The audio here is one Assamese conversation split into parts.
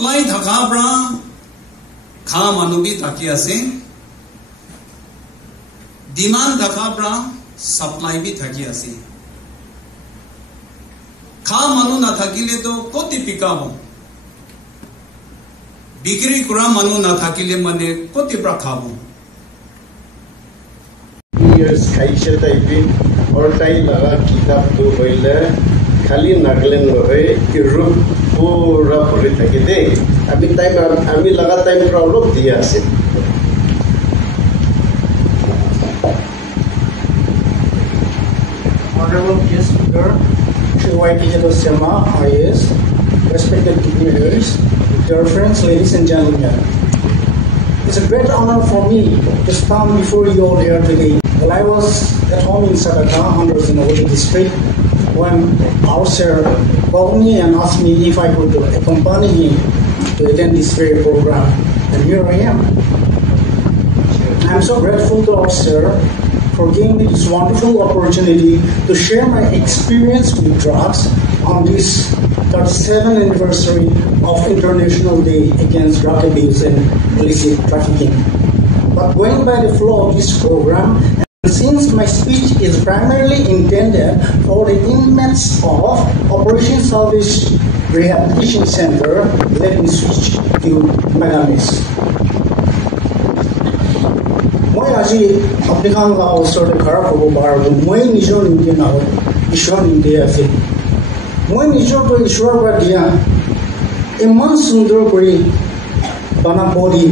supply thaka bra kha manu bi thaki ase demand thaka bra supply bi thaki ase kha manu na thakile to koti pikabo bikri kura manu na thakile mane koti bra khabo years khaisha type or tai laga kitab to hoile khali naglen hoye ki rup pura bhori thake de ami laga time problem diya ase honorable guest speaker Shri Y.T. Sharma IAS, respected dignitaries, dear friends, ladies and gentlemen. It's a great honor for me to stand before you all here today. While I was at home in Sataka, Andhra Zinawadi district, when our sir called me and asked me if I could accompany him to attend this very program. And here I am. I'm so grateful to our sir for giving me this wonderful opportunity to share my experience with drugs on this 37th anniversary of International Day Against Drug Abuse and Illicit Trafficking. But going by the flow of this program, and since my speech is primarily intended for the inmates of Operation Salvation Rehabilitation Center, let me switch to Megamis. মই আজি আপোনালোকৰ ওচৰতে খাৰা হ'ব পাৰোঁ মই নিজৰ নিন্দে নহয় ঈশ্বৰ নিন্দে আছে মই নিজৰ পৰা ঈশ্বৰৰ পৰা দিয়া ইমান সুন্দৰ কৰি বনাব দি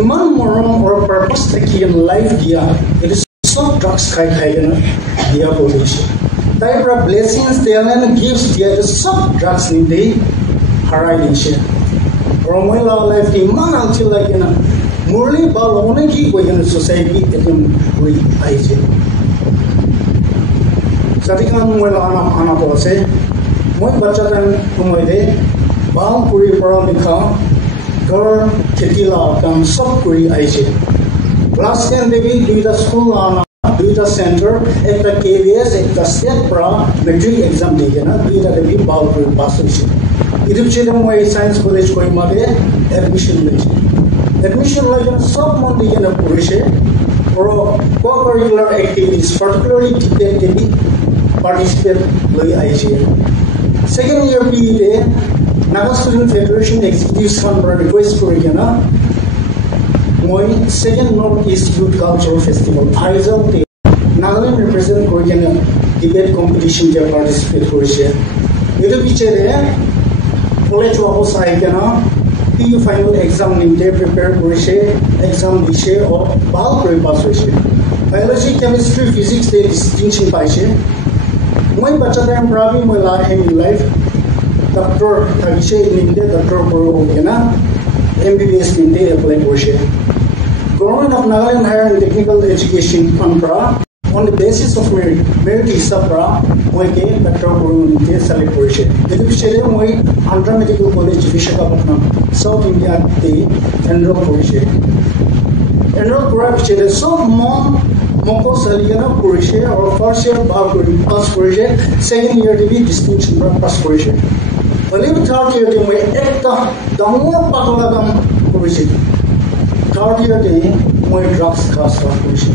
ইমান মৰম আৰু পাৰ্পাছ থাকি লাইফ দিয়া এইটো চব ড্ৰাগছ খাই কেনে দিয়া কৰিছে তাইৰ পৰা ব্লেছিংছ টেলেণ্ট গিফ্টছ দিয়া চব ড্ৰাগছ নিদি হাৰাই দিছে আৰু মই লাইফ ইমান আলচি লাগে না Murli bal one ki koi society etum koi aise sadikan moi ana to ase moi bacha tan tumoi de bal puri pora likha gar kheti la kam sab koi aise class 10 devi duita school ana duita center ekta KVS ekta state pra matric exam de na duita devi bal puri pass hoise idu chile moi science college koi mare admission leise Admission like sub monthly in a Purishe or co-curricular activities, particularly debate participate with IGA. Second year PEA, Naga Student Federation Executive Fund request for Rigana. My second Northeast Youth Cultural Festival. ISL Nagaland represent Korean debate competition to participate Purishe. With the picture there, college was Igana. PU final exam ninte prepare korise exam dishe or bal kori pass hoise biology chemistry physics de distinction paise moi bacha time prabi moi la in life doctor tagise ninte doctor koro hogena MBBS ninte apply korise government of Nagaland Higher and Technical Education Fund pra on the basis of merit hisabra moi ke doctor koro ninte select korise edu bishore moi Andhra Medical College Visakhapatnam South India te enroll korise enroll kora pichete sob moko saligana korise or first year bal kori pass korise second year de bi distinction pra pass korise only third year de moi ekta damor pakla gam korise third year de moi drugs class korise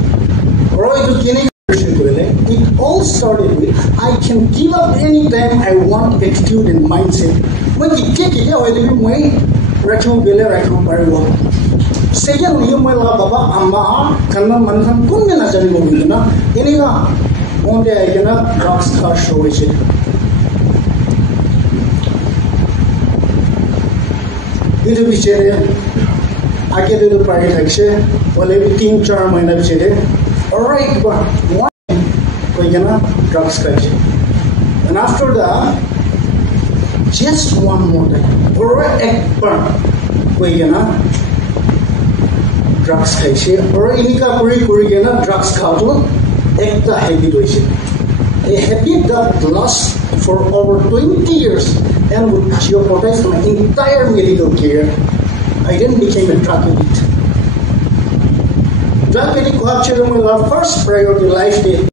oro idu kini it all started with I can give up anytime I want attitude and mindset. When you take it away, I rakhu bele rakhu pariwa. Second, you may la baba amma kanna manhan kunne na jani mo na. Iniga onde ayena drugs ka show is it. Idu bichere age de pari thakse ole 3-4 mahina bichere. All right, but drugs culture. And after that, just one more time, or drugs culture, or inika kuri drugs culture, ekta habit hoise. A habit that lasts for over 20 years and would jeopardize my entire medical career. I then became a drug addict. Drug addict culture was our first priority life day.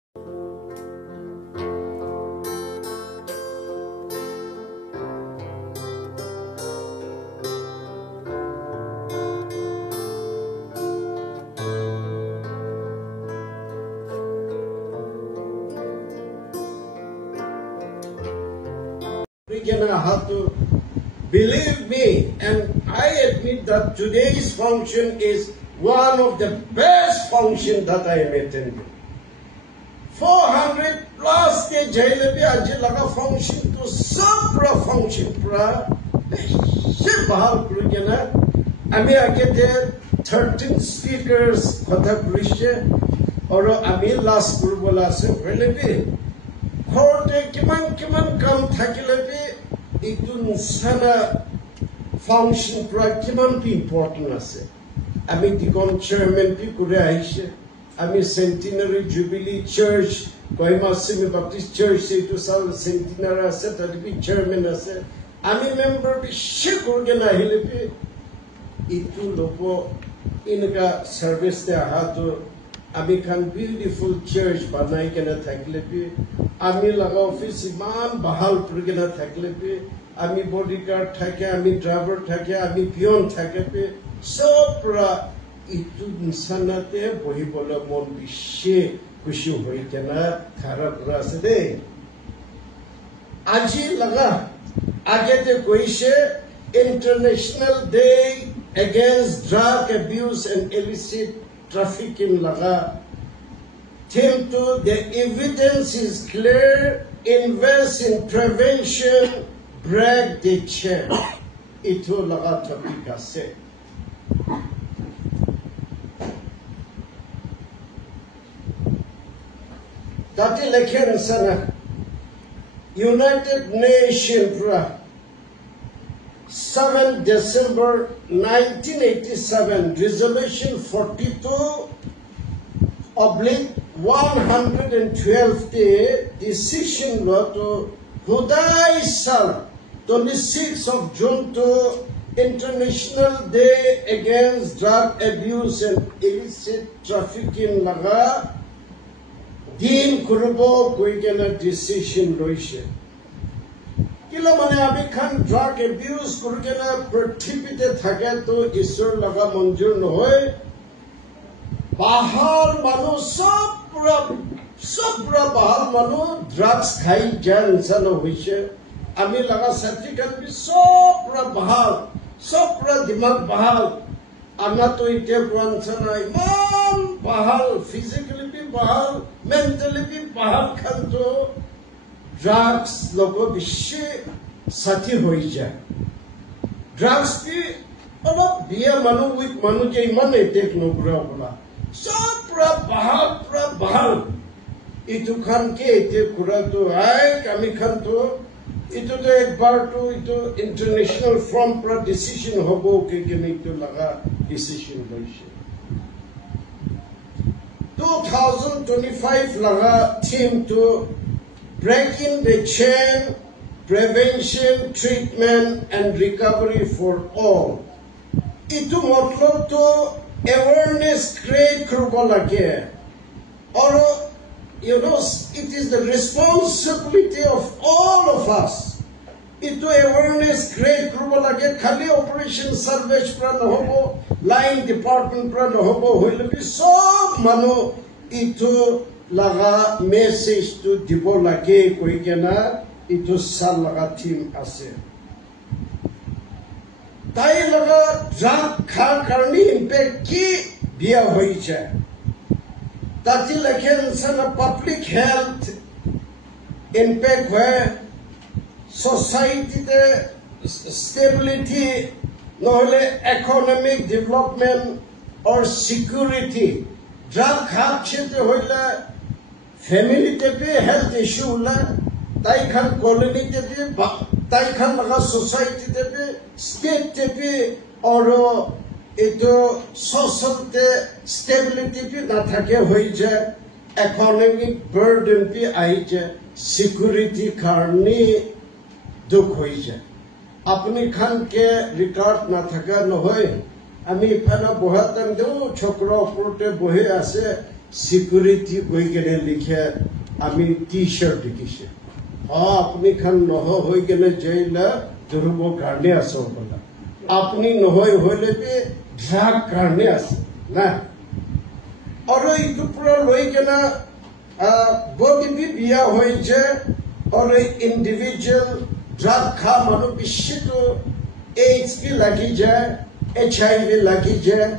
Believe me, and I admit that today's function is one of the best functions that I am attending. 400 plus the jailabi ajilaga function to supra function pra bahal kurigena. Ami agete 13 speakers kotha kurishe oro ami last kurbola se velebi korte kiman kam thakilebi itun sana function pra kiman pi important ase. Ami dikon chairman pi kure aishe. Ami Centenary Jubilee Church, Kohima Simi Baptist Church, say to South Centenary, ase tadi chairman ase. Ami member pi shikurgena hilebi itu lopo inka service te ahato. Ami kan beautiful church banai kena thaklebi. Ami laga office iman bahal purgena thaklebi. Ami bodyguard thake, ami driver thake, ami peon thakebi. Sopra itu insanate bohi bola mon bishe kushi hoi kena khara pura se de. Aji laga agete koishe International Day Against Drug Abuse and Illicit Trafficking laga. Theme to the evidence is clear. Invest in prevention. Break the chain. Ito laga topic ase. Dati lekhen sana United Nations 7 December 1987 Resolution 42/112 the decision to Hudai Sal 26 of June to International Day Against Drug Abuse and Illicit Trafficking laga din kurubo koigena decision loishe. Kila mane abi khan drug abuse kurugena prithipite thake to isor laga manjur nohoy. Bahar manu sob pura bahar manu drugs khai jan insano hoishe. Ami laga certificate bi sob pura bahar, sob pura dimag bahar. Ana to ite pransana iman bahal, physically bi bahal, mentally bi bahal khan to drugs logo bishe sati hoi jay. Drugs bi alop biya manu with manu je iman attack no kura bola. So pura bahal. Itu khan ke ite kura to hai kami khan to itu to ek bar to itu international from pra decision hobo ke gene to laga decision hoishe. 2025 laga theme to breaking the chain, prevention, treatment and recovery for all. Itu matlab to awareness create kurbo lage. Or you know, it is the responsibility of all of us. Ito awareness create kurbo lage. Khali operation service pra nahobo, line department pra nahobo hoile bi sob mano ito laga message to dibo lage koi kena ito sal laga team ase. Tai laga drug khar karni impact ki biya hoi jay. Dati lekhen sana public health impact hai, society de stability, nohole economic development or security. Drug khap chete hoile family te pe health issue la, tai khan colony te pe, tai khan laga society te pe, state te pe, or ito social te stability pe na thake hoi jay, economic burden pe aayi jay, security karni dukh hoi jay. Apni khan ke record na thaka no hoy. Ami phana bohatan do chokra prote bohe ase security koi kene likhe ami t-shirt dikise. Apni khan no hoy kene jaila durbo karne aso bola. Apni no hoy hole pe drag karne ase na. Oro itu pura loi kena body bi biya hoy je or individual drug খা মানুহ বেছিটো AIDS লাগি যায়, HIV লাগি যায়।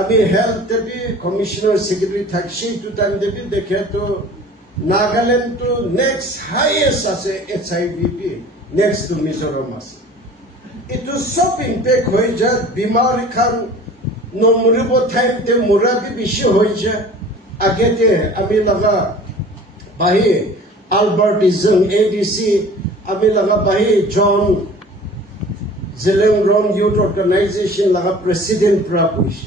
আমি হেলথ দেবী কমিশনার সেক্রেটারি থাকছি এইটো টাইম দেবী দেখে তো নাগাল্যান্ড তো নেক্সট হাইয়েস্ট আছে HIV নেক্সট তো মিজোরাম আছে। এইটো সব ইম্পেক্ট হৈ যায়, বেমাৰী খান নমৰিব টাইমতে মৰাবি বেছি হৈ যায়। আগতে আমি লগা বাহি আলবাৰ্টিজম ADC আমি লগা বাহি জন জেলেংৰম ইউথ অৰ্গেনাইজেশ্যন লগা প্ৰেচিডেণ্ট পৰা কৈছে।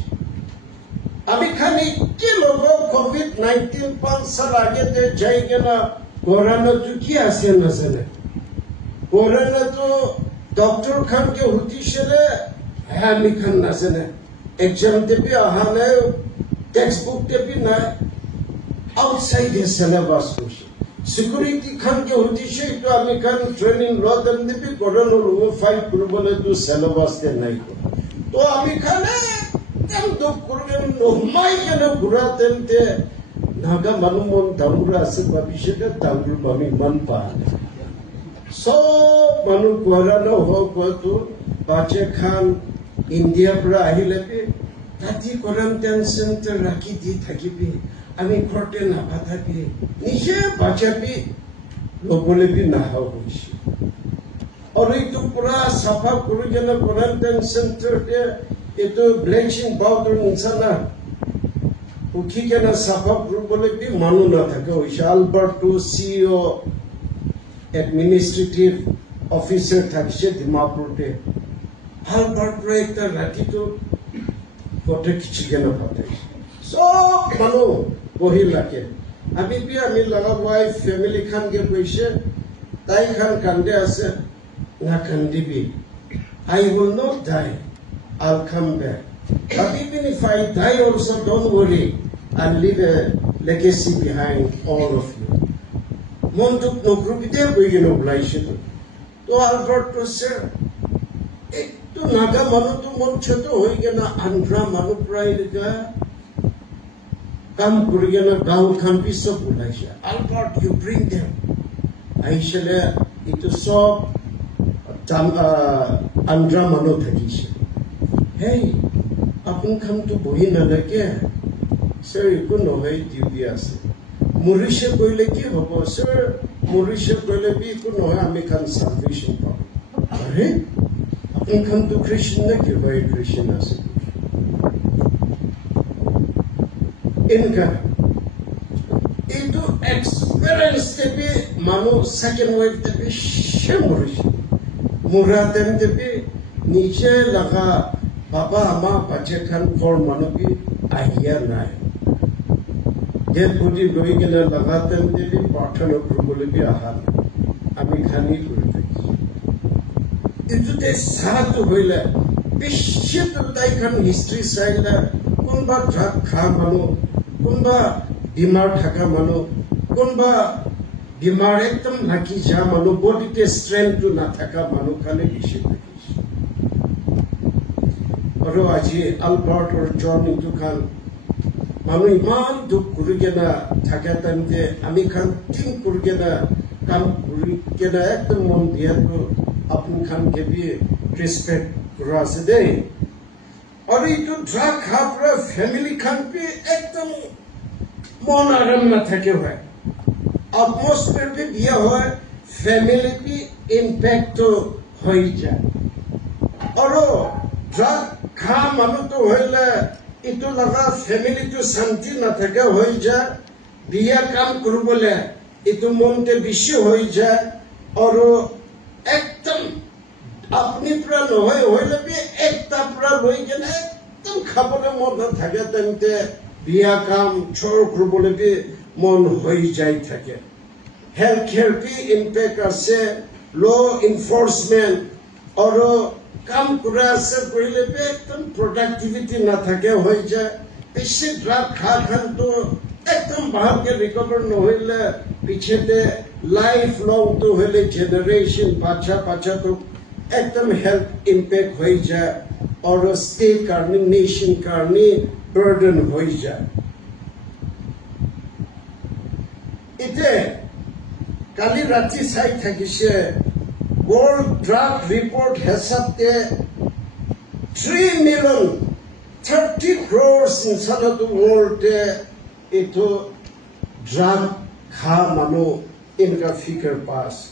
আমি খালি কি ল'ব COVID-19 5 সাল আগতে যাই কেনা করোনাটো কি আছে নাজানে। করোনাটো ডক্টর খানকে সুধিছিলে আমি খান নাজানে। এক্সাম দেবি অহা নাই, টেক্সট বুক দেবি নাই, আউটসাইড সিলেবাস কৈছে। সিকিউরিটি খানকে সুধিছে এইটো আমি খান ট্রেনিং লম দেবি করোনা ফাইট কৰিবলৈ তো সিলেবাস নাই। তো আমি খানে দুঃখ করবেন নহমাই কেন ঘুরা তেমতে নাগা মানুষ মন দামুরা আছে ভাবিছে দামুর আমি মন পায় সব মানুষ কোয়ারানো হোক হয়তো বাচ্চা খান ইন্ডিয়া পৰা আহিলে তাতি কোয়ারেন্টাইন সেন্টার রাখি দি থাকিবি, আমি ঘরতে নাথাকি নিজে বাঁচাবি লবলে বি নাহা হয়েছে। আর এইটো পুরা সাফা করে যেন কোয়ারেন্টাইন সেন্টারতে itu bleaching powder নিছানা উঠি কেনে সাফা কৰিবলৈ বি মানুহ নাথাকে হৈছে। আলবাৰ্টো CEO এডমিনিষ্ট্ৰেটিভ অফিচাৰ থাকিছে ডিমাপুৰতে। আলবাৰ্টো একটা ৰাতিটো পথে খিচি কেনে পঠাইছে, সব মানুহ বহি লাগে। আমি লগা ৱাইফ ফেমিলি খানকে কৈছে তাই খান কান্দে আছে, না কান্দিবি, I will not die, I'll come back. But even if I die also, don't worry, I'll leave a legacy behind all of you. Montuk no grupite begin obligation. To Albert to sir, to Naga Manu to Monchoto, Higana, Andra Manu Pride, come Purigana down campus of Pulasha. Albert, you bring them. I shall it to saw Andra Manu Tagisha. Hey, আপন খামটো বহি নালাগে স্যার, একো নহয় ডিউটি আছে। মৰিছে কইলে কি হ'ব স্যাৰ, মৰিছে কইলে বি একো নহয়, আমি খান সালভেশন পাব। আরে আপন খামটো খ্রিস্টান না কি ভাই, খ্রিস্টান আছে ইনকা এইটো এক্সপেরিয়েন্স দেবি মানুহ সেকেন্ড ওয়েভ দেবি সে মৰিছে। মৰা টাইম দেবি নিজে লগা বাবা আমার বাচ্চা খান ফর মানুষ কি আহিয়া নাই। ডেড বডি লৈ গেলে লাগাতেন দেবি প্রার্থনা করবলে বি আহা নাই। আমি খানি করে থাকি এইটোতে সাহায্য হইলে বিশ্ব তাই খান হিস্ট্রি চাইলে কোনবা ড্রাগ খা মানুষ, কোনবা বেমার থাকা মানুষ, কোনবা বেমার একদম নাকি যা মানুষ, বডিতে স্ট্রেংথ না থাকা মানুষ খানে বেশি থাকে। আৰু আজি আলবাৰ্ট আৰু জন ইটো খান মানুহ ইমান দুখ কৰি কেনে থাকে টাইমতে আমি খান থিংক কৰি কেনে কাম কৰি কেনে একদম মন দিয়াটো আপুনি খানকে বি ৰেচপেক্ট কৰা আছে দেই। আৰু এইটো ড্ৰাগ খা পৰা ফেমিলি খান বি একদম মন আৰাম নাথাকে হয়, এটমস্ফিয়াৰ বি বিয়া হয়, ফেমিলি বি ইম্পেক্ট হৈ যায়। আৰু ড্ৰাগ খা মানুহটো হইলে ইটো লগা ফেমিলিটো শান্তি নাথাকে হৈ যায়, বিয়া কাম কৰিবলৈ ইটো মনতে বেছি হৈ যায়। আৰু একদম আপনি পৰা নহয় হইলে বি একটা পৰা লৈ কেনে একদম খাবলৈ মন নাথাকে, তেন্তে বিয়া কাম চৰ কৰিবলৈ বি মন হৈ যাই থাকে। হেল্থ কেয়াৰ বি ইম্পেক্ট আছে, ল এনফোৰ্সমেন্ট আৰু কাম কৰা আছে কৰিলে একদম প্রডাক্টিভিটি না থাকে হৈ যায়। বেশি ড্রাগ খা খানটো একদম ভালকে রিকভার নহইলে পিছতে লাইফ লং তো হলে জেনারেশন বাচ্চা তো একদম হেলথ ইম্পেক্ট হৈ যায় আৰু স্টেট কারণে নেশন কারণে বার্ডেন হৈ যায়। এতে কালি রাতি চাই থাকিছে World Drug Report has up there 3,030 crores in the world ito drug kha manu inka figure pass.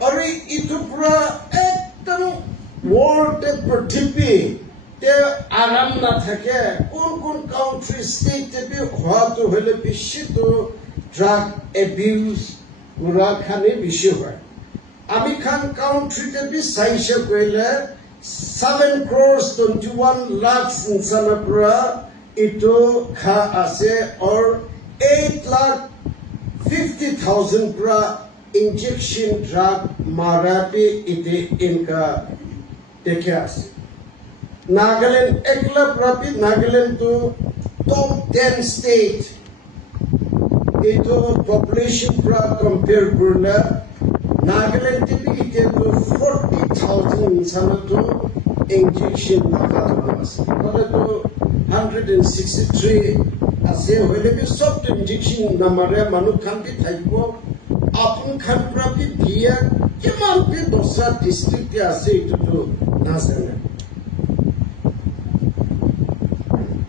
Ari ito pura ekdam world prathivi te aram na thake kun country state te bi hwa to hole bishi to drug abuse pura khane bishi hoy. Ami khan country te bi saisha koile 7 crores 21 lakhs in Sanapura ito kha ase or 8,50,000 pra injection drug marapi ite inka dekhe ase. Nagaland ekla prapi Nagaland to top 10 state ito population pra compare kurla Nagaland tipi ite to 40,000 sana to injection nakatwas. Kala to 163 ase hoile bi soft injection namare manu khan bi thaibo apun khan prapi bia keman bi dosa district ase ito to nasana.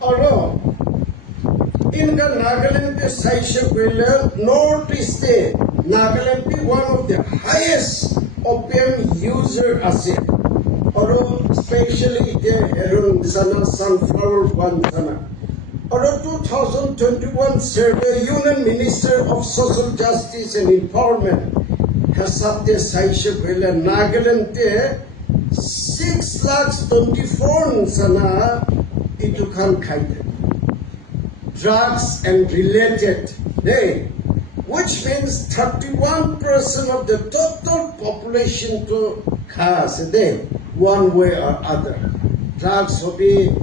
Aro inka Nagaland the Saisha Gwela Northeast Nagaland be one of the highest opium user ase. Aro especially the Heron Sana Sunflower One Sana. Aro 2021 survey Union Minister of Social Justice and Empowerment has up the Saisha Gwela Nagaland 6,24,000 sana itu kan khaite. Drugs and related, which means 31% of the total population to cause one way or other. Drugs hobi,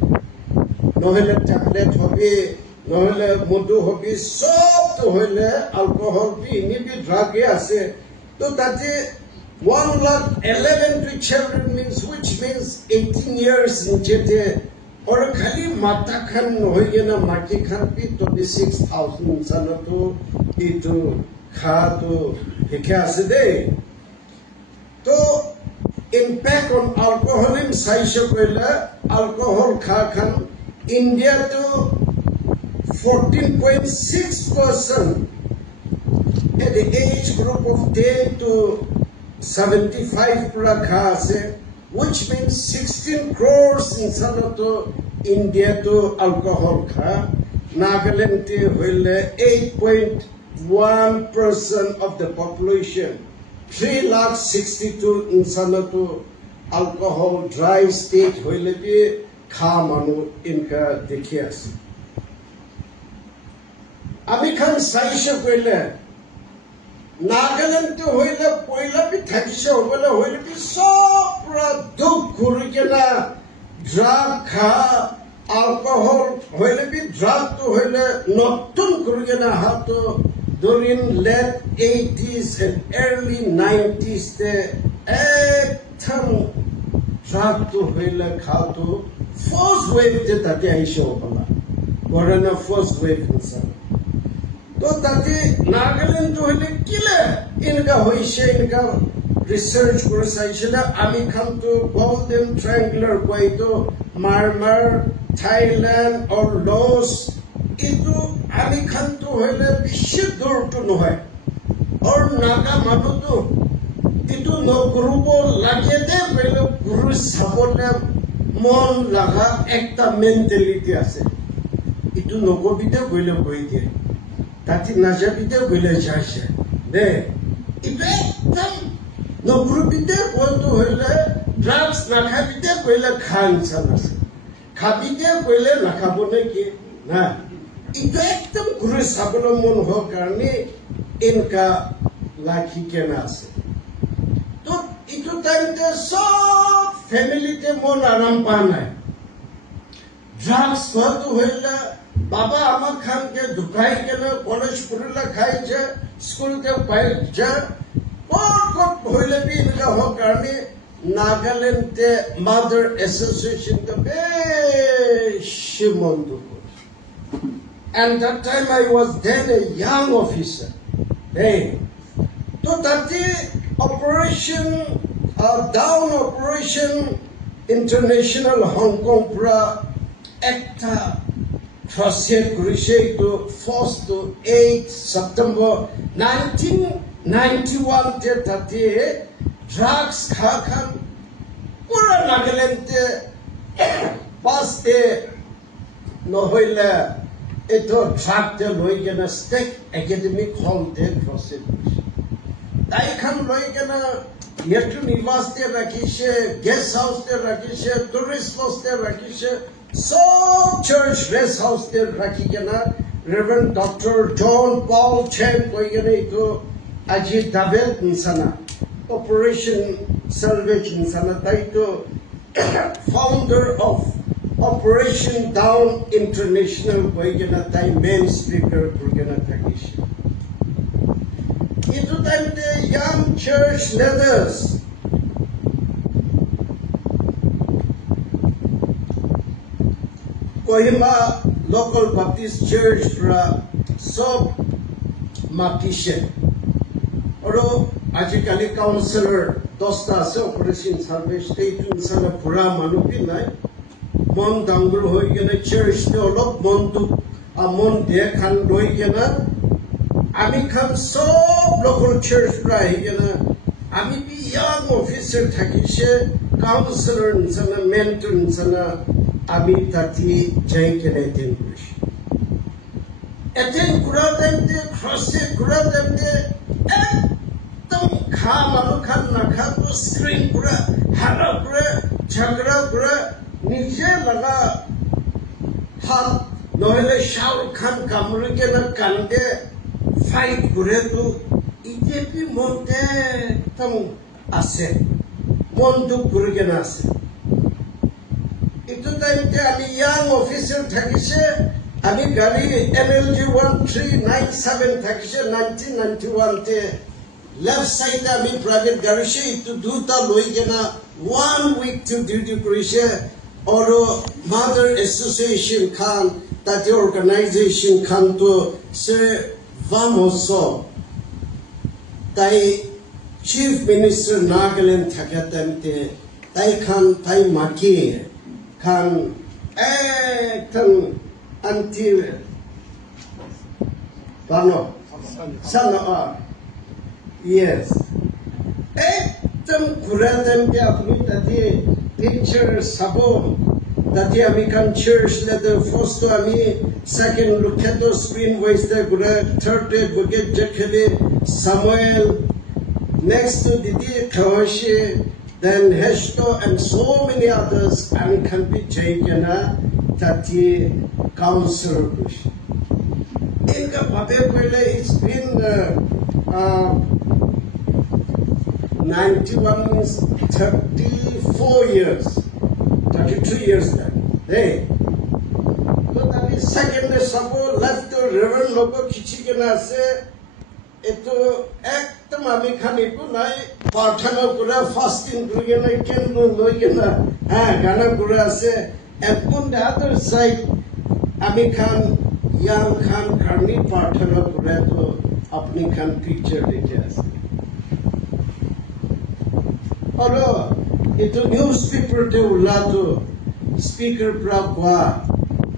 nohele tablet hobi, nohele mudu hobi, sob to hoile alcohol bi, ni bi drug ase. So that 1,11,000 children means, which means 18 years in jete. और खाली माता खान होइए ना माटी खान भी 26,000 साल तो इतो खा तो क्या से दे तो impact on alcohol in साइशो कोइला alcohol खा खान इंडिया तो 14.6% at the age group of 10 to 75 पूरा खा से which means 16 crores in Sanoto, India to alcohol ka. Nagaland will 8.1% of the population. 3,62,000 in Sanoto, alcohol dry state will be Kamanu inka dekias. Amikan Saisha will Nagaland to Hoila Poila be Taksha, will be so duk kurigena drug ka alcohol will be drug to hoile notun kurigena hato during late 80s and early 90s te ektam drug to hoile khato first wave te tate aisho pala corona first wave insa to tate Nagaland to hoile kile inka hoishe inka research kursayshila ami come to Golden Triangular way to Myanmar, Thailand or Laos itu ami come to hele bishidur to no hai or naga manu to itu no grupo lagede velo guru sabole mon laga ekta mentality ase itu no go bide velo koide tati naja bide velo jashe de ibe no grupite koto hele drugs na khabite koile khan sanas khabite koile na khabone ki na ito ekdam guru sabolo mon ho karne inka lakhi kena ase to ito time te sob family te mon aram pana drugs koto hele baba ama khan ke dukai ke na college purila khai je school ke pail ja Nagaland Mother Association and that time I was then a young officer. Hey, to that Operation Down Operation International Hong Kong pra ekta crusade kurishe to 1st to 8 September 1991 te tate drugs khakan pura Nagaland te pas te nohoila eto drug te loigena State Academic Hall te crusade dai khan loigena Yatu Nivas te rakishe, guest house te rakishe, tourist house te rakishe, so church rest house te rakigena, Reverend Dr. John Paul Chen koigena ito Ajit Davel insana, Operation Salvage insana, taito founder of Operation Down International koigena tai main speaker koigena takishe. Itu time the young church leaders Kohima local Baptist church pra sob makishe oro ajikali counselor dosta se Operation Salvage state insana pura manu pinai mon dangur hoi gena church te olop mon tu amon de khan roi gena Ami come so local church right, you know. Ami be young officer takishe, counselor and sana, mentor and sana, Ami tati jankene English. Eten kura them de, crosse kura them de, ekdom kha manukan nakha screen kura, hara kura, chagra kura, nije laga hal, nohele Shah Khan kamru ke na kande. Fight kuretu IJP monte tam ase mondu kurgena ase itu time te ami young officer thakise ami gari MLG 1397 thakise 1991 te left side ami private gari she itu duta loigena 1 week to duty kurise oro mother association khan that organization khan to se Vamos tai Chief Minister Nagaland thakatamte tai khan tai maki khan ektam until Vano sana yes ektam kuratamte apni tati picture sabo tati amikan church leather first to ami second look at the screen waste the third day buget jekhele Samuel next to Didi Kawashi then Heshto and so many others and can be Jaikana tati council push in the Babepele it's been 91 34 years 32 years then hey second support left to Reverend Logo Kichigana say eto ektam ami khani ko nai parthana kura fasting kurigena candle loigena gana kura ase and on the other side ami khan young khan karni parthana kura to apni khan picture dekhe ase aro eto newspaper te ulato speaker pra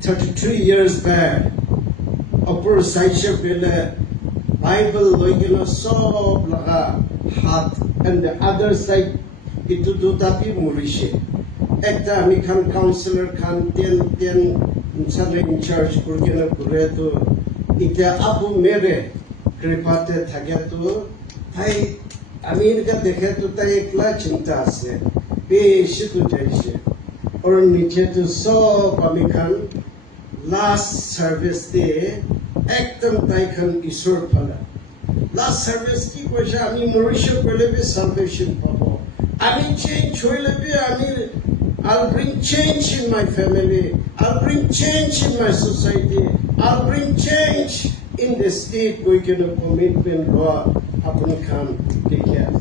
33 years back, upper side Bible loigena sob laga hat and the other side itu dutapi murishe. Ekta ami khan counselor khan ten insane in charge kurgena kureto ite abu mere kripate thageto thai ami ka dekhe to tai ekla chinta ase beshi tu jaise or niche to sob ami khan last service day ekdam taikhan isor phala last service ki koisha ami Mauritius kole be salvation pabo ami change hoile be ami I'll bring change in my family, I'll bring change in my society, I'll bring change in the state we can commitment law upon come take care.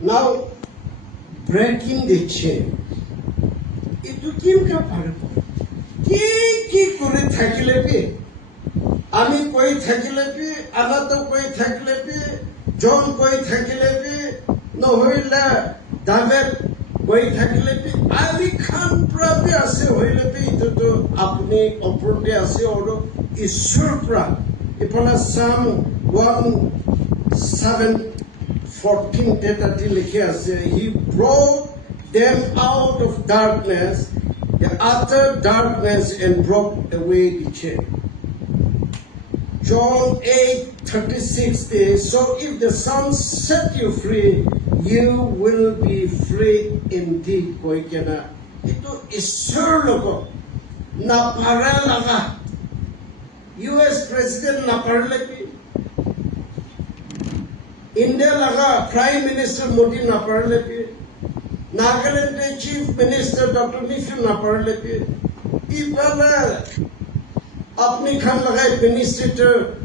Now, breaking the chain. Itu kim ka parab? Ki kore thakile pi? Ami koi thakile pi, Anato koi thakile pi, John koi thakile pi, no hoila David koi thakile pi. Ami Khan prabi ase hoile pi itu to apne oporte ase oro Ishur pra. Ipana Psalm 1:7-14 data likhe ase. He brought them out of darkness, the utter darkness, and broke away the chain. John 8:36 says, so if the Son set you free, you will be free indeed. Koikena ito Ishur logo na paralaga US President na paralapi, India laga Prime Minister Modi na paralapi, Nagaland Chief Minister Dr. Nishu na paralapi, ibala apni Khan laga Minister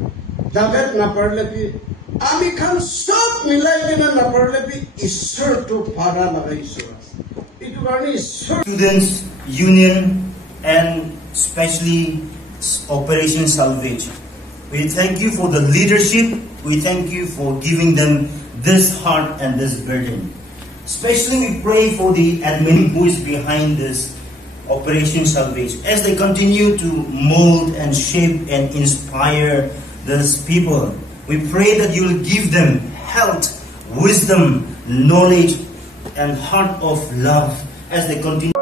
David na paralapi, Ami Khan sob milai kena na paralapi Ishur to para laga Ishur. Itu karni Ishur. Students Union and especially Operation Salvage. We thank you for the leadership. We thank you for giving them this heart and this burden. Especially we pray for the admin who is behind this Operation Salvage as they continue to mold and shape and inspire these people. We pray that you will give them health, wisdom, knowledge, and heart of love as they continue.